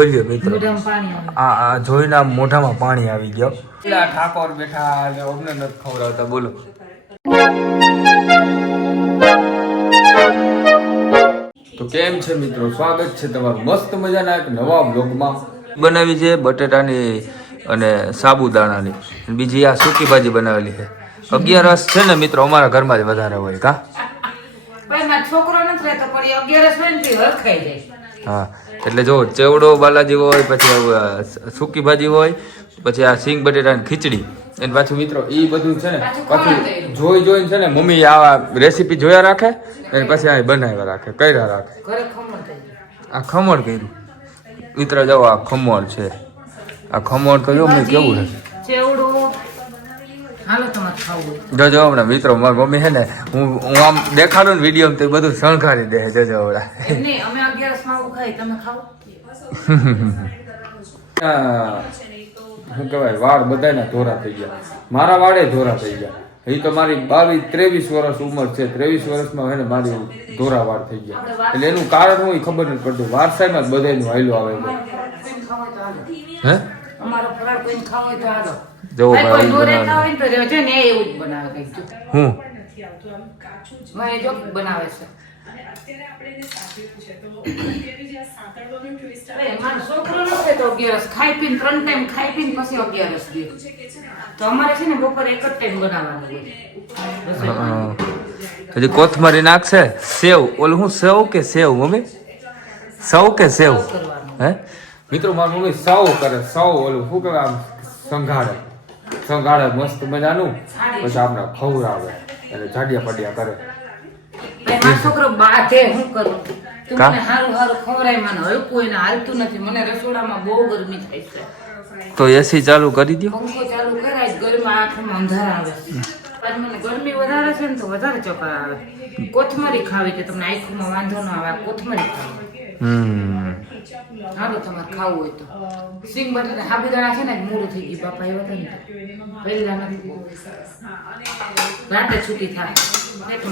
જોઈ મિત્રો આ જોઈને આમ મોઢામાં પાણી આવી ગયો. પેલા ઠાકોર બેઠા અને અમને નથી ખવડાવતા. બોલો તો કેમ છે મિત્રો, સ્વાગત છે તમારું મસ્ત મજાના એક નવા બ્લોગમાં. બનાવી છે બટેટાની અને સાબુદાણાની, બીજી આ સૂકી ભાજી બનાવેલી છે. 11 છે ને મિત્રો, અમારા ઘરમાં જ વધારે હોય. કા છોકરો નથી રહેતો પણ 11 હોય ને ખાઈ જાય. હા, એટલે જો ચેવડો બાલાજી હોય, પછી સૂકી ભાજી હોય, પછી આ સિંગ બટેટાની ખીચડી, અને પાછું મિત્રો એ બધું છે ને પાછું જોઈને છે ને મમ્મી આ રેસીપી જોયા રાખે અને પછી આ બનાવ્યા રાખે, કર્યા રાખે. આ ખમણ કર્યું મિત્ર, જાઓ આ ખમણ છે. આ ખમણ તો જો મેં કેવું છે ચેવડો. હાલો તમારે ખાવું જોજો હમણાં મિત્રો, મારી મમ્મી છે ને હું આમ દેખાડું ને વિડીયો તો બધું શણગારી દે. જોજો હમણાં અમે 11 માં ખાઈ, તમે ખાઓ. શું કહેવાય, વાળ બધાના ધોરા થઈ ગયા. મારા વાળે ધોરા થઈ ગયા. એ તો મારી 22-23 વર્ષ ઉંમર છે. 23 વર્ષમાં હે ને મારી ધોરા વાળ થઈ ગયા. એટલે એનું કારણ હું ખબર નથી પડતું. વારસાઈમાં જ બધાનું હાયલો આવે છે. હે અમારો ફરાળ કોઈને ખાવો હોય તો હાલો. જો ભાઈ દોરે ખાવે તો રહેજો ને, એવું જ બનાવે કઈક. હું મને જો બનાવે છે. મારો છોકરો નથી તો 11 ખાઈ પીને 3 ટાઈમ ખાઈ પીને પછી 11 દે. તો અમારે છે ને બપોરે એક જ ટાઈમ બનાવવાનું હોય. હજી કોથમરી નાખશે. સેવ ઓલું હું સેવ કે સેવ મમ્મી, સૌ કે સેવ? હે મિત્રો, મારી મમ્મી સૌ કરે. સૌ ઓલું શું કહેવાય, આમ સંઘાડે મસ્ત મજાનું, પછી આપણે ખવડાવે એટલે જાડિયા પડિયા કરે. મારો છોકરો બાધે હું કરું, તું મને હારું હારું ખવડાય. મને હલકું એને હાલતું નથી. મને રસોડામાં બહુ ગરમી થાય છે. તો એસી ચાલુ કરી દો. પંખો ચાલુ કરાય, ગરમી આંખમાં અંધારા આવે. આજ મને ગરમી વધારે છે ને તો વધારે ચક્કર આવે. કોથમરી ખાવી કે તમને આંખમાં વાંધો ન આવે, કોથમરી ખાવી. હાલો તમારે ખાવું હોય તો. સિંગ બટેટા સાબુદાણા છે ને મોડું થઈ ગયું. બાપા એવા હતા ને પહેલા નથી, રાતે છૂટી થાય.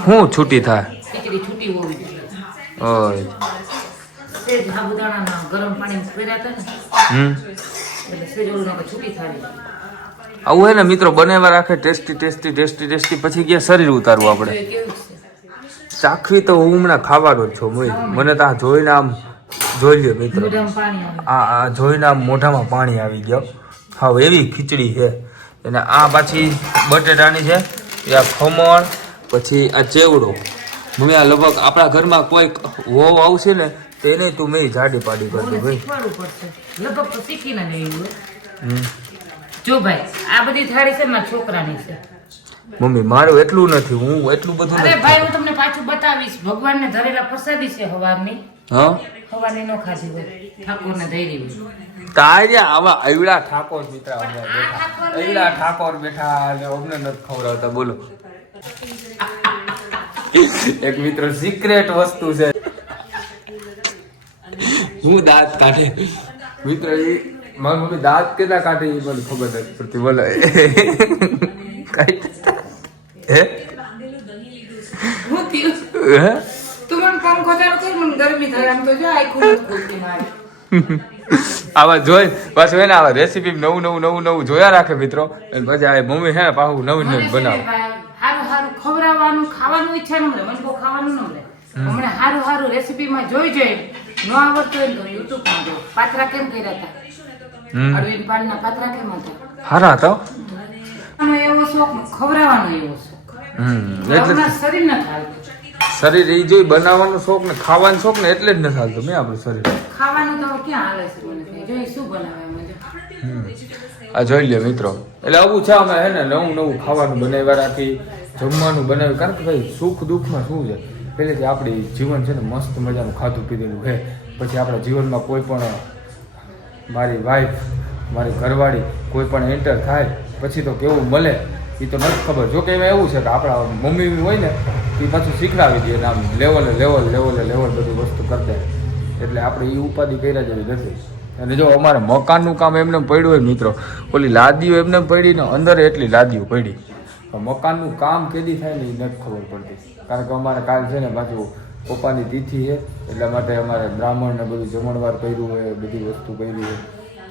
શું છૂટી થાય? ખીચડી છૂટી હોવી જોઈએ. ઓય સેજ સાબુદાણા ગરમ પાણી કર્યા હતા ને, એટલે સેજ ઓલું છૂટી થાય. આવું હે ને મિત્રો, બનાવવા રાખે ટેસ્ટી ટેસ્ટી ટેસ્ટી ટેસ્ટી, પછી ગયા શરીર ઉતારવું આપણે. ચાખવી તો હું હમણાં ખાવાનો જ છું. મને તો આ જોઈને આમ જોઈ લ્યો મિત્રો, આ જોઈને આમ મોઢામાં પાણી આવી ગયો. હાવ એવી ખીચડી છે. અને આ પાછી બટેટાની છે, આ ખમણ, પછી આ ચેવડો. મમ્મી આ લગભગ આપણા ઘરમાં કોઈ વહુ આવશે ને તો એને તું મેં જાડી પાડી કરજો ભાઈ. લગભગ તો શીખી ના લેવું. જો ભાઈ આ બધી થાળી છે મારા છોકરાની છે. મમ્મી મારું એટલું નથી, હું એટલું બધું અરે ભાઈ હું તમને પાછું બતાવીશ. ભગવાનને ધરેલા પ્રસાદી છે હવારની. હા, હવારની નો ખાધી હોય, ઠાકોરને ધરી હોય. તાર્યા આવા અવળા ઠાકોર મિત્ર અવળા ઠાકોર બેઠા અને અમને નથી ખવડાવતા. બોલો એક મિત્ર સિક્રેટ વસ્તુ છે. હું દાંત કાઢે મિત્ર, એ મારી મમ્મી દાંત કેટલા કાઢે એ મને ખબર નથી પડતી. બોલો કઈ હે હું થયું? હે તું મને પંખો ચાલુ કર, મને ગરમી થાય. આમ તો જો આખું ખોલતી મારે. આવા જોઈ પાછું એને આવા રેસીપી નવું જોયા રાખે મિત્રો. અને પછી આ મમ્મી હે પાછું નવું બનાવે. હારું હારું ખવડાવવાનું ખાવાનું ઈચ્છા ન મળે. મને બહુ ખાવાનું ન મળે. હમણાં હારું હારું રેસીપીમાં જોઈ ન આવડતું હોય તો યુટ્યુબમાં જો પાત્રા કેમ કર્યા હતા, અરવિંદ પાલના પાત્રા કેમ હતા, હારા હતા. એવો શોખ, ખવડાવવાનો એવો શોખ. એટલે શરીર ન થાય. શરીર એ જોઈ બનાવવાનો શોખ ને ખાવાનો શોખ ને એટલે જ નથી હાલતો મેં આપણું શરીર. ખાવાનું તો ક્યાં હાલે છે મને જોઈ શું બનાવે મજા. આ જોઈ લે મિત્રો, એટલે આવું છે. અમે હે ને નવું ખાવાનું બનાવ્યા રાખી, જમવાનું બનાવ્યું. કારણ કે ભાઈ સુખ દુઃખમાં શું છે, પહેલેથી આપણી જીવન છે ને મસ્ત મજાનું ખાધું પીધેલું છે. પછી આપણા જીવનમાં કોઈ પણ મારી વાઈફ, મારી ઘરવાળી કોઈ પણ એન્ટર થાય પછી તો કેવું મળે એ તો નથી ખબર. જો કે એમાં એવું છે કે આપણા મમ્મી હોય ને એ પાછું શીખડાવી દે, આમ લેવલે લેવલ બધી વસ્તુ કરી દે. એટલે આપણે એ ઉપાધિ કર્યા જેવી નથી. અને જો અમારે મકાનનું કામ એમને પડ્યું હોય મિત્રો, ઓલી લાદીઓ એમને પડી ને અંદર એટલી લાદીઓ પડી. મકાનનું કામ કેદી થાય ને એ નથી ખબર પડતી. કારણ કે અમારે કાલ છે ને પાછું પપ્પાની તિથિ છે એટલા માટે અમારે બ્રાહ્મણને બધું જમણવાર કર્યું હોય બધી વસ્તુ કરી હોય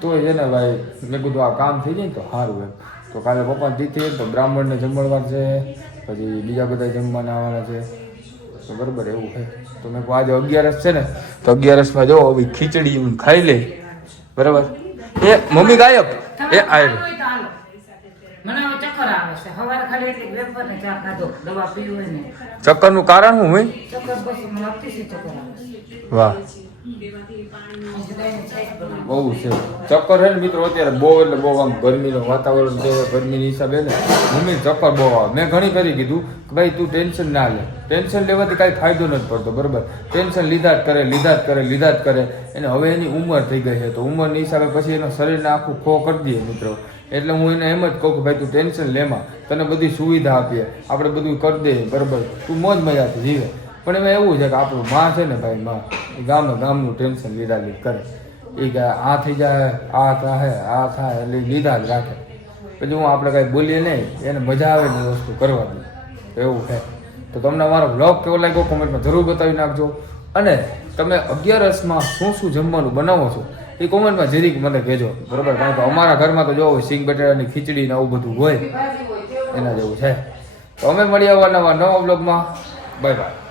તો છે ને ભાઈ મેં કીધું આ કામ થઈ જાય ને તો સારું એમ તો કાલે પપ્પાની તિથિ છે તો બ્રાહ્મણને જમણવાર છે પછી બીજા બધા જમવાના આવવાના છે તો બરાબર એવું છે તો મેં કહું આજે 11 છે ને તો 11માં જો હવે ખીચડી હું ખાઈ લે બરાબર એ મમ્મી ગાયબ એ આય મને હવે ચક્કર આવે છે સવારે ખાલી એટલી વેફર ને ચા ખાધો દવા પીવી હોય ને ચક્કરનું કારણ શું હોય ચક્કર પછી મને અતિશય ચક્કર આવે છે વાહ બહુ છે ચક્કર છે ને મિત્રો અત્યારે બહુ એટલે બહુ આમ ગરમીનું વાતાવરણ છે ગરમીની હિસાબે ને મમ્મી ચક્કર બહુ આવે મેં ઘણી કરી કીધું કે ભાઈ તું ટેન્શન ના લે ટેન્શન લેવાથી કાંઈ ફાયદો નથી પડતો બરાબર ટેન્શન લીધા જ કરે એને હવે એની ઉંમર થઈ ગઈ છે તો ઉંમરની હિસાબે પછી એના શરીરને આખું ખો કરી દઈએ મિત્રો એટલે હું એને એમ જ કહું કે ભાઈ તું ટેન્શન લેમાં તને બધી સુવિધા આપીએ આપણે બધું કરી દઈએ બરાબર તું મોજ મજાથી જીવે પણ એમાં એવું છે કે આપણું માં છે ને ભાઈ માં એ ગામનું ટેન્શન લીધા કરે એ કે આ થઈ જાય આ થાય એટલે લીધા જ રાખે પછી હું આપણે કાંઈ બોલીએ નહીં એને મજા આવે ને વસ્તુ કરવાની એવું છે તો તમને અમારો વ્લોગ કેવો લાગ્યો કોમેન્ટમાં જરૂર બતાવી નાખજો અને તમે 11માં શું જમવાનું બનાવો છો એ કોમેન્ટમાં જરીક મને કહેજો બરાબર કારણ કે અમારા ઘરમાં તો જો સિંગ બટાટાની ખીચડી ને આવું બધું હોય એના જેવું છે તો અમે મળીએ નવા વ્લોગમાં બાય બાય